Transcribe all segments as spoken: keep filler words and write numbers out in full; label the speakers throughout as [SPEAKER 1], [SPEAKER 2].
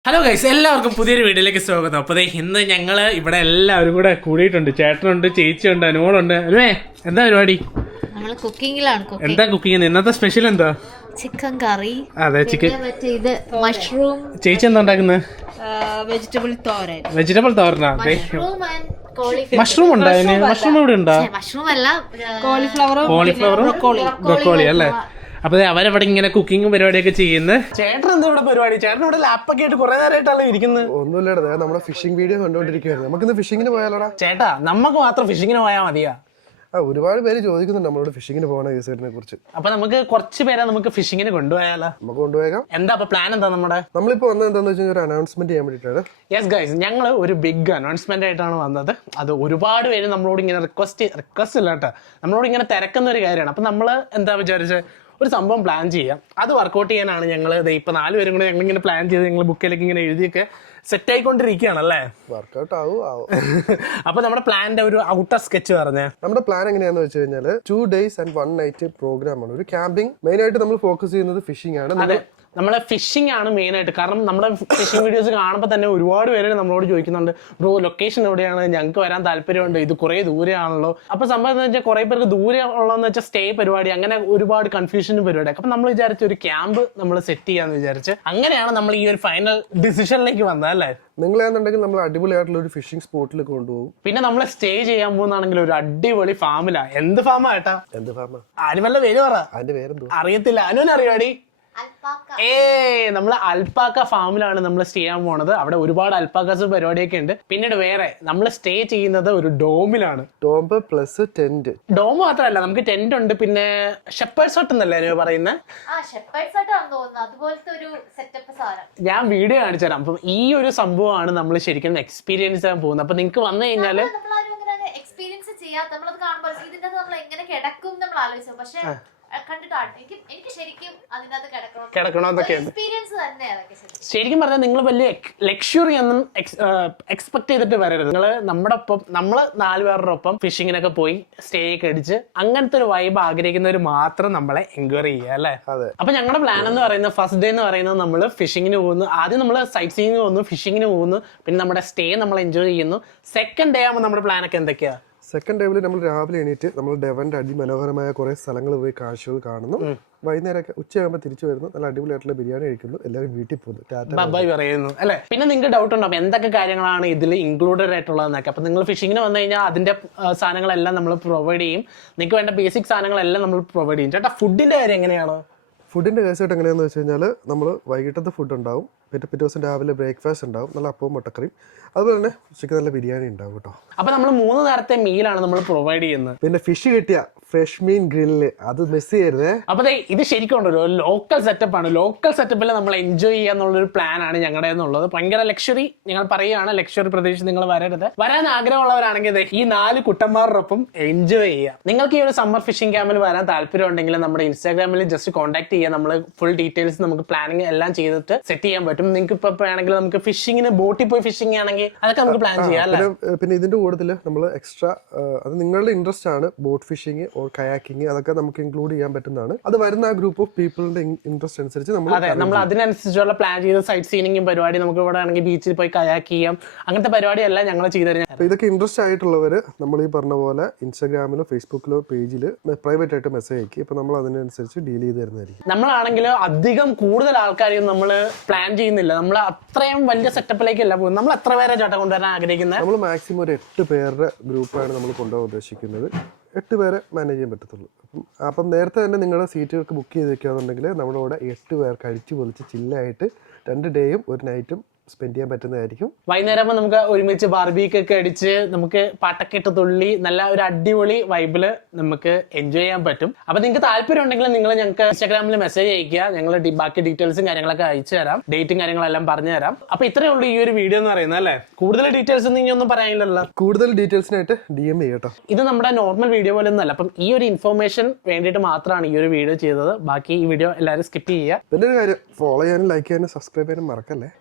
[SPEAKER 1] Hello guys, എല്ലാവർക്കും പുതിയൊരു വീഡിയോയിലേക്ക് സ്വാഗതം. അപ്പോൾ ഇന്ന് ഞങ്ങൾ ഇവിടെ എല്ലാവരും കൂടെ കൂടിയിട്ടുണ്ട്. ചേട്ടനുണ്ട്, ചേച്ചിയുണ്ട്, അനുമോളുണ്ട്. അനുവേ, എന്താ പരിപാടി?
[SPEAKER 2] നമ്മൾ കുക്കിങ്ങിലാണ്.
[SPEAKER 1] എന്താ കുക്കിംഗ്? ഇന്നത്തെ സ്പെഷ്യൽ എന്താ?
[SPEAKER 2] Chicken curry.
[SPEAKER 1] അതെ, ചിക്കൻ.
[SPEAKER 2] ഇത് മഷ്റൂം.
[SPEAKER 1] ചേച്ചി എന്താ ഉണ്ടാക്കുന്നത്?
[SPEAKER 2] വെജിറ്റബിൾ തോരൻ.
[SPEAKER 1] വെജിറ്റബിൾ തോരനാ? മഷ്റൂം ഉണ്ടോ? അതിന് മഷ്റൂം ഇവിടെ ഉണ്ടോ?
[SPEAKER 2] മഷ്റൂം അല്ല, കോളിഫ്ലവർ.
[SPEAKER 1] കോളിഫ്ലവറും ബ്രൊക്കോളി അല്ലേ? അപ്പൊ അവരവിടെ ഇങ്ങനെ കുക്കിംഗ് പരിപാടിയൊക്കെ ചെയ്യുന്നത്. ചേട്ടൻ എന്താ ഇവിടെ പരിപാടി? ചേട്ടൻ ഇവിടെ ലാപ്പൊക്കെ ആയിട്ട് കുറെ നേരമായിട്ടാണ് ഇരിക്കുന്നത്.
[SPEAKER 3] ഒന്നുമില്ലടാ, നമ്മുടെ ഫിഷിംഗ് വീഡിയോ കണ്ടോണ്ടിരിക്കുകയായിരുന്നു. നമുക്കിന്ന് ഫിഷിങ്ങിന് പോയാലോടാ?
[SPEAKER 1] ചേട്ടാ, നമുക്ക് മാത്രം ഫിഷിങ്ങിന് പോയാൽ മതിയാ?
[SPEAKER 3] ആ, ഒരുപാട് പേര് ചോദിക്കുന്നുണ്ട് നമ്മളോട് ഫിഷിങ്ങിന് പോകുന്ന കേസിനെ കുറിച്ച്.
[SPEAKER 1] അപ്പൊ നമുക്ക് കുറച്ച് പേരെ നമുക്ക് ഫിഷിങ്ങിന് കൊണ്ടുപോയാലോ?
[SPEAKER 3] നമുക്ക് കൊണ്ടുപോയേക്കാം.
[SPEAKER 1] എന്താ അപ്പൊ പ്ലാൻ എന്താ നമ്മുടെ?
[SPEAKER 3] നമ്മളിപ്പോ വന്നത് എന്താന്ന് വെച്ചാൽ ഒരു അനൗൺസ്മെന്റ് ചെയ്യാൻ വേണ്ടിയിട്ടാണ്.
[SPEAKER 1] യെസ് ഗൈസ്, ഞങ്ങൾ ഒരു ബിഗ് അനൗൺസ്മെന്റ് ആയിട്ടാണ് വന്നത്. അത് ഒരുപാട് പേര് നമ്മളോട് ഇങ്ങനെ റിക്വസ്റ്റ് റിക്വസ്റ്റ് ഇല്ല കേട്ടോ, നമ്മളോട് ഇങ്ങനെ തിരക്കുന്ന ഒരു കാര്യമാണ്. അപ്പൊ നമ്മള് എന്താ വിചാരിച്ചത്, ഒരു സംഭവം പ്ലാൻ ചെയ്യാം. അത് വർക്കൗട്ട് ചെയ്യാനാണ് ഞങ്ങൾ ഇപ്പൊ നാല് പേരും കൂടെ ഞങ്ങൾ ഇങ്ങനെ പ്ലാൻ ചെയ്ത് ഞങ്ങൾ ബുക്കിലേക്ക് ഇങ്ങനെ എഴുതിയൊക്കെ സെറ്റ് ആയിക്കൊണ്ടിരിക്കുകയാണല്ലേ?
[SPEAKER 3] വർക്കൗട്ട് ആവും ആവും.
[SPEAKER 1] അപ്പൊ നമ്മുടെ പ്ലാന്റെ ഒരു ഔട്ടർ സ്കെച്ച് പറഞ്ഞേ.
[SPEAKER 3] നമ്മുടെ പ്ലാൻ എങ്ങനെയാന്ന് വെച്ച് കഴിഞ്ഞാല് two days and one night program ആണ്. ഒരു ക്യാമ്പിംഗ്. മെയിൻ ആയിട്ട് നമ്മൾ ഫോക്കസ് ചെയ്യുന്നത് ഫിഷിംഗ് ആണ്.
[SPEAKER 1] അതെ, നമ്മളെ ഫിഷിംഗ് ആണ് മെയിൻ ആയിട്ട്. കാരണം നമ്മുടെ ഫിഷിംഗ് വീഡിയോസ് കാണുമ്പോൾ തന്നെ ഒരുപാട് പേര് നമ്മളോട് ചോദിക്കുന്നുണ്ട്, ബ്രോ ലൊക്കേഷൻ എവിടെയാണ്, ഞങ്ങൾക്ക് വരാൻ താല്പര്യമുണ്ട്, ഇത് കുറെ ദൂരെയാണല്ലോ. അപ്പൊ സംഭവം എന്ന് വെച്ചാൽ കുറെ പേർക്ക് ദൂരെ ഉള്ളതെന്ന് വെച്ചാൽ സ്റ്റേ പരിപാടി, അങ്ങനെ ഒരുപാട് കൺഫ്യൂഷനും പരിപാടി. അപ്പൊ നമ്മൾ വിചാരിച്ച ഒരു ക്യാമ്പ് നമ്മൾ സെറ്റ് ചെയ്യാന്ന് വിചാരിച്ച് അങ്ങനെയാണ് നമ്മൾ ഈ ഒരു ഫൈനൽ ഡിസിഷനിലേക്ക് വന്നത് അല്ലേ?
[SPEAKER 3] നിങ്ങളാണെന്നുണ്ടെങ്കിൽ നമ്മൾ അടിപൊളിയായിട്ടുള്ള ഒരു ഫിഷിംഗ് സ്പോട്ടിൽ കൊണ്ടുപോകും.
[SPEAKER 1] പിന്നെ നമ്മൾ സ്റ്റേ ചെയ്യാൻ പോകുന്നാണെങ്കിൽ ഒരു അടിപൊളി ഫാമിലാ. എന്ത് ഫാമാ ഏട്ടാ?
[SPEAKER 3] എന്ത് ഫാമാ?
[SPEAKER 1] ആരും വല്ല പേര് പറ.
[SPEAKER 3] അതിന്റെ പേരെന്തോ
[SPEAKER 1] അറിയത്തില്ല. അനുവിന് അറിയാടി? ഏ നമ്മള് അൽപ്പാക്ക ഫാമിലാണ് നമ്മൾ സ്റ്റേ ചെയ്യാൻ പോണത്. അവിടെ ഒരുപാട് അൽപ്പാക്കാസ് പരിപാടിയൊക്കെ ഉണ്ട്. പിന്നീട് വേറെ നമ്മൾ സ്റ്റേ ചെയ്യുന്നത് ഒരു ഡോമിലാണ്.
[SPEAKER 3] Dome plus tent.
[SPEAKER 1] ഡോം മാത്രമല്ല, നമുക്ക് ടെന്റ് ഉണ്ട്. പിന്നെ ഷെപ്പേഴ്സ് ഹട്ട് എന്നല്ലേ അനു പറയുന്നത്? ഞാൻ വീഡിയോ കാണിച്ചു തരാം. അപ്പം ഈ ഒരു സംഭവമാണ് നമ്മൾ ശരിക്കും എക്സ്പീരിയൻസ് ചെയ്യാൻ പോകുന്നത്. അപ്പൊ നിങ്ങക്ക് വന്നു കഴിഞ്ഞാല്
[SPEAKER 2] എക്സ്പീരിയൻസ് ചെയ്യാത്ത നമ്മളത് കാണുമ്പോൾ ഇതിന്റെ നമ്മൾ എങ്ങനെ കിടക്കും നമ്മൾ ആലോചിച്ചു. പക്ഷെ
[SPEAKER 1] ശരിക്കും പറഞ്ഞാൽ നിങ്ങൾ വലിയ ലക്ഷറി ഒന്നും എക്സ്പെക്ട് ചെയ്തിട്ട് വരരുത്. നിങ്ങൾ നമ്മുടെ ഒപ്പം, നമ്മള് നാല് പേരുടെ ഒപ്പം ഫിഷിങ്ങിനൊക്കെ പോയി സ്റ്റേ ഒക്കെ അടിച്ച് അങ്ങനത്തെ ഒരു വൈബ് ആഗ്രഹിക്കുന്നവർ മാത്രം നമ്മളെ എൻക്വയറി ചെയ്യുക അല്ലേ? അപ്പൊ ഞങ്ങളുടെ പ്ലാൻ എന്ന് പറയുന്നത് ഫസ്റ്റ് ഡേ എന്ന് പറയുന്നത് നമ്മൾ ഫിഷിങ്ങിന് പോകുന്നു. ആദ്യം നമ്മൾ സൈറ്റ് സീയിങ് പോകുന്നു, ഫിഷിങ്ങിന് പോകുന്നു, പിന്നെ നമ്മുടെ സ്റ്റേ നമ്മൾ എൻജോയ് ചെയ്യുന്നു. സെക്കൻഡ് ഡേ ആകുമ്പോൾ നമ്മുടെ പ്ലാൻ ഒക്കെ എന്തൊക്കെയാ?
[SPEAKER 3] സെക്കൻഡ് ടൈമിൽ നമ്മൾ രാവിലെ എണീറ്റ് നമ്മൾ ഡെവന്റെ അതിമനോഹരമായ കുറെ സ്ഥലങ്ങൾ പോയി കാഴ്ചകൾ കാണുന്നു. വൈകുന്നേരമൊക്കെ ഉച്ചയാകുമ്പോൾ തിരിച്ചു വരുന്നു, നല്ല അടിപൊളിയായിട്ടുള്ള ബിരിയാണി കഴിക്കുന്നു, എല്ലാവരും വീട്ടിൽ പോകുന്നു,
[SPEAKER 1] ബൈ പറയുന്നു അല്ലെ? പിന്നെ നിങ്ങൾക്ക് ഡൗട്ട് ഉണ്ടാവും എന്തൊക്കെ കാര്യങ്ങളാണ് ഇതിൽ ഇൻക്ലൂഡഡ് ആയിട്ടുള്ളതെന്നൊക്കെ. അപ്പൊ നിങ്ങൾ ഫിഷിങ്ങിന് വന്നു കഴിഞ്ഞാൽ അതിന്റെ സാധനങ്ങളെല്ലാം നമ്മൾ പ്രൊവൈഡ് ചെയ്യും. നിങ്ങൾക്ക് വേണ്ട ബേസിക് സാധനങ്ങളെല്ലാം നമ്മൾ പ്രൊവൈഡ് ചെയ്യും. ചേട്ടാ, ഫുഡിന്റെ കാര്യം എങ്ങനെയാണോ?
[SPEAKER 3] ഫുഡിന്റെ കേസായിട്ട് എങ്ങനെയാണെന്ന് വെച്ച് കഴിഞ്ഞാൽ നമ്മൾ വൈകിട്ടത്തെ ഫുഡ് ഉണ്ടാവും, പിന്നെ പിറ്റേ ദിവസം രാവിലെ ബ്രേക്ക്ഫാസ്റ്റ് ഉണ്ടാവും, നല്ല അപ്പവും മുട്ടക്കറിയും, അതുപോലെ തന്നെ ഉച്ചയ്ക്ക് നല്ല ബിരിയാണി ഉണ്ടാവും കേട്ടോ.
[SPEAKER 1] അപ്പൊ നമ്മൾ മൂന്ന് നേരത്തെ മീലാണ് നമ്മൾ പ്രൊവൈഡ് ചെയ്യുന്നത്.
[SPEAKER 3] പിന്നെ ഫിഷ് കിട്ടിയ ഫ്രഷ് മീൻ ഗ്രില്ല്, അത് മിസ് ചെയ്യരുതേ.
[SPEAKER 1] അപ്പൊ ഇത് ശരിക്കും ഉണ്ടല്ലോ ലോക്കൽ സെറ്റപ്പ് ആണ്. ലോക്കൽ സെറ്റപ്പിൽ നമ്മൾ എൻജോയ് ചെയ്യാന്നുള്ളൊരു പ്ലാൻ ആണ് ഞങ്ങളുടെ എന്നുള്ളത്. ഭയങ്കര ലക്ഷറി ഞങ്ങൾ പറയുകയാണ്. ലക്ഷറി പ്രദേശം നിങ്ങൾ വരരുത്. വരാൻ ആഗ്രഹമുള്ളവരാണെങ്കിൽ ഈ നാല് കുട്ടന്മാരോടൊപ്പം എൻജോയ് ചെയ്യുക. നിങ്ങൾക്ക് ഈ ഒരു സമ്മർ ഫിഷിംഗ് ക്യാമ്പിൽ വരാൻ താല്പര്യം ഉണ്ടെങ്കിൽ നമ്മുടെ ഇൻസ്റ്റാഗ്രാമിൽ ജസ്റ്റ് കോൺടാക്ട് ചെയ്യുക. നമ്മൾ ഫുൾ ഡീറ്റെയിൽസ് നമുക്ക് പ്ലാനിങ് എല്ലാം ചെയ്തിട്ട് സെറ്റ് ചെയ്യാൻ പറ്റും. നിങ്ങൾക്ക് ഇപ്പൊ വേണമെങ്കിൽ നമുക്ക് ഫിഷിങ്ങിന് ബോട്ടിൽ പോയി ഫിഷിംഗ് ആണെങ്കിൽ അതൊക്കെ നമുക്ക് പ്ലാൻ ചെയ്യാം.
[SPEAKER 3] പിന്നെ ഇതിന്റെ കൂട്ടത്തിൽ നമ്മൾ എക്സ്ട്രാ, അത് നിങ്ങളുടെ ഇൻട്രസ്റ്റ് ആണ്, ബോട്ട് ഫിഷിംഗ് ഓർ കയാക്കിങ്, അതൊക്കെ നമുക്ക് ഇൻക്ലൂഡ് ചെയ്യാൻ പറ്റുന്നതാണ്. അത് വരുന്ന ആ ഗ്രൂപ്പ് ഓഫ് പീപ്പിളിന്റെ ഇൻട്രസ്റ്റ് അനുസരിച്ച് നമ്മൾ
[SPEAKER 1] അതെ നമ്മൾ അതിനനുസരിച്ചുള്ള പ്ലാൻ ചെയ്ത് സൈറ്റ് സീനിങ്ങും പരിപാടി, നമുക്ക് ഇവിടെ ആണെങ്കിൽ ബീച്ചിൽ പോയി കയാക്ക് ചെയ്യാം, അങ്ങനത്തെ പരിപാടിയെല്ലാം ഞങ്ങൾ ചെയ്തു തരാം.
[SPEAKER 3] അപ്പൊ ഇതൊക്കെ ഇൻട്രസ്റ്റ് ആയിട്ടുള്ളവർ നമ്മൾ ഈ പറഞ്ഞ പോലെ ഇൻസ്റ്റാഗ്രാമിലോ ഫേസ്ബുക്കിലോ പേജിൽ പ്രൈവറ്റ് ആയിട്ട് മെസ്സേജ് അയക്കും. ഇപ്പൊ നമ്മൾ അതിനനുസരിച്ച് ഡീൽ ചെയ്ത് തരുന്നതായിരിക്കും.
[SPEAKER 1] നമ്മളാണെങ്കിൽ അധികം കൂടുതൽ ആൾക്കാരെയും നമ്മൾ പ്ലാൻ ചെയ്യുന്നില്ല. നമ്മൾ അത്രയും വലിയ സെറ്റപ്പിലേക്കല്ല പോകുന്നത്. നമ്മൾ എത്ര പേരെ ചേട്ടാ കൊണ്ടുവരാൻ ആഗ്രഹിക്കുന്നത്?
[SPEAKER 3] നമ്മൾ മാക്സിമം ഒരു എട്ട് പേരുടെ ഗ്രൂപ്പാണ് നമ്മൾ കൊണ്ടുപോകാൻ ഉദ്ദേശിക്കുന്നത്. എട്ട് പേരെ മാനേജ് ചെയ്യാൻ പറ്റത്തുള്ളൂ. അപ്പം അപ്പം നേരത്തെ തന്നെ നിങ്ങളുടെ സീറ്റുകൾക്ക് ബുക്ക് ചെയ്ത് വെക്കുകയാണെന്നുണ്ടെങ്കിൽ നമ്മുടെ കൂടെ എട്ട് പേർക്ക് അടിച്ചു പൊളിച്ച് ചില്ലായിട്ട് രണ്ട് ഡേയും ഒരു നൈറ്റും സ്പെൻഡ് ചെയ്യാൻ പറ്റുന്നതായിരിക്കും.
[SPEAKER 1] വൈകുന്നേരം നമുക്ക് ഒരുമിച്ച് ബാർബിക്കൊക്കെ അടിച്ച് നമുക്ക് പാട്ടൊക്കെ ഇട്ട് തുള്ളി നല്ല ഒരു അടിപൊളി വൈബില് നമുക്ക് എൻജോയ് ചെയ്യാൻ പറ്റും. അപ്പൊ നിങ്ങൾക്ക് താല്പര്യം ഉണ്ടെങ്കിൽ നിങ്ങൾ ഞങ്ങൾക്ക് ഇൻസ്റ്റാഗ്രാമിൽ മെസ്സേജ് അയക്കുക. ഞങ്ങൾ ബാക്കി ഡീറ്റെയിൽസും കാര്യങ്ങളൊക്കെ അയച്ചു തരാം, ഡേറ്റും കാര്യങ്ങളെല്ലാം പറഞ്ഞു തരാം. അപ്പൊ ഇത്രയേ ഉള്ളൂ ഈ ഒരു വീഡിയോ എന്ന് പറയുന്നത് അല്ലേ? കൂടുതൽ ഡീറ്റെയിൽസ് ഒന്നും ഒന്നും പറയാനില്ലല്ലോ.
[SPEAKER 3] കൂടുതൽ ഡീറ്റെയിൽസിനായിട്ട് ഡി എം ചെയ്യട്ടോ.
[SPEAKER 1] ഇത് നമ്മുടെ നോർമൽ വീഡിയോ പോലെ ഒന്നല്ല. അപ്പം ഈ ഒരു ഇൻഫോർമേഷൻ വേണ്ടിയിട്ട് മാത്രമാണ് ഈ ഒരു വീഡിയോ ചെയ്തത്. ബാക്കി ഈ വീഡിയോ എല്ലാവരും സ്കിപ്പ് ചെയ്യുക.
[SPEAKER 3] പിന്നെ ഒരു കാര്യം, ഫോളോ ചെയ്യാനും ലൈക്ക് ചെയ്യാനും സബ്സ്ക്രൈബ് ചെയ്യാനും മറക്കല്ലേ.
[SPEAKER 1] പിന്നെ ഞങ്ങൾ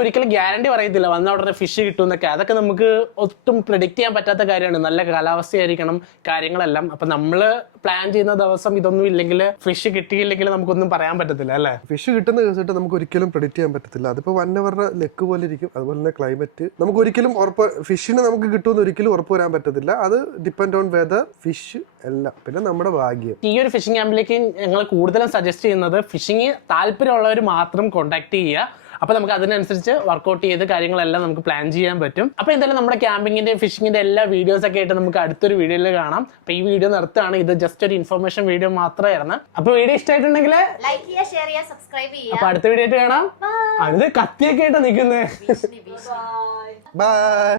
[SPEAKER 1] ഒരിക്കലും ഗ്യാരണ്ടി പറയത്തില്ല വന്ന ഉടനെ ഫിഷ് കിട്ടും എന്നൊക്കെ. അതൊക്കെ നമുക്ക് ഒട്ടും പ്രിഡിക്റ്റ് ചെയ്യാൻ പറ്റാത്ത കാര്യമാണ്. നല്ല കാലാവസ്ഥയായിരിക്കണം കാര്യങ്ങളെല്ലാം. അപ്പൊ നമ്മള് പ്ലാൻ ചെയ്യുന്ന ദിവസം ഇതൊന്നും ഇല്ലെങ്കിൽ ഫിഷ് കിട്ടിയില്ലെങ്കിൽ നമുക്കൊന്നും പറയാൻ പറ്റത്തില്ല അല്ലേ.
[SPEAKER 3] ഫിഷ് കിട്ടുന്ന ദിവസമായിട്ട് നമുക്ക് ഒരിക്കലും പ്രെഡിക്റ്റ് ചെയ്യാൻ പറ്റത്തില്ല. അതിപ്പോൾ വൺ അവറുടെ ലെക്ക് പോലെ ഇരിക്കും. അതുപോലെ തന്നെ ക്ലൈമറ്റ് നമുക്ക് ഒരിക്കലും ഉറപ്പ് ഫിഷിന് നമുക്ക് കിട്ടുമെന്ന് ഒരിക്കലും ഉറപ്പ് വരാൻ പറ്റത്തില്ല. അത് ഡിപ്പെൻഡ് ഓൺ വെദർ, ഫിഷ് എല്ലാം, പിന്നെ നമ്മുടെ ഭാഗ്യം.
[SPEAKER 1] ഈ ഒരു ഫിഷിംഗ് ക്യാമ്പിലേക്ക് ഞങ്ങൾ കൂടുതലും സജസ്റ്റ് ചെയ്യുന്നത് ഫിഷിംഗ് താല്പര്യമുള്ളവർ മാത്രം കോൺടാക്ട് ചെയ്യുക. അപ്പൊ നമുക്ക് അതിനനുസരിച്ച് വർക്ക്ഔട്ട് ചെയ്ത് കാര്യങ്ങളെല്ലാം നമുക്ക് പ്ലാൻ ചെയ്യാൻ പറ്റും. അപ്പൊ എന്തായാലും നമ്മുടെ ക്യാമ്പിങ്ങിന്റെ ഫിഷിങ്ങിന്റെ എല്ലാ വീഡിയോസ് ഒക്കെ ആയിട്ട് നമുക്ക് അടുത്തൊരു വീഡിയോയിൽ കാണാം. അപ്പൊ ഈ വീഡിയോ നിർത്തുകയാണ്. ഇത് ജസ്റ്റ് ഒരു ഇൻഫർമേഷൻ വീഡിയോ മാത്രമായിരുന്നു. അപ്പൊ വീഡിയോ ഇഷ്ടമായിട്ടുണ്ടെങ്കിൽ
[SPEAKER 2] ലൈക്ക് ചെയ്യുക, ഷെയർ ചെയ്യുക, സബ്സ്ക്രൈബ് ചെയ്യുക.
[SPEAKER 1] അപ്പൊ അടുത്ത വീഡിയോ ആയിട്ട് കാണാം. അത് കത്തിയൊക്കെ ആയിട്ട് നിൽക്കുന്നേ.
[SPEAKER 3] ബൈ.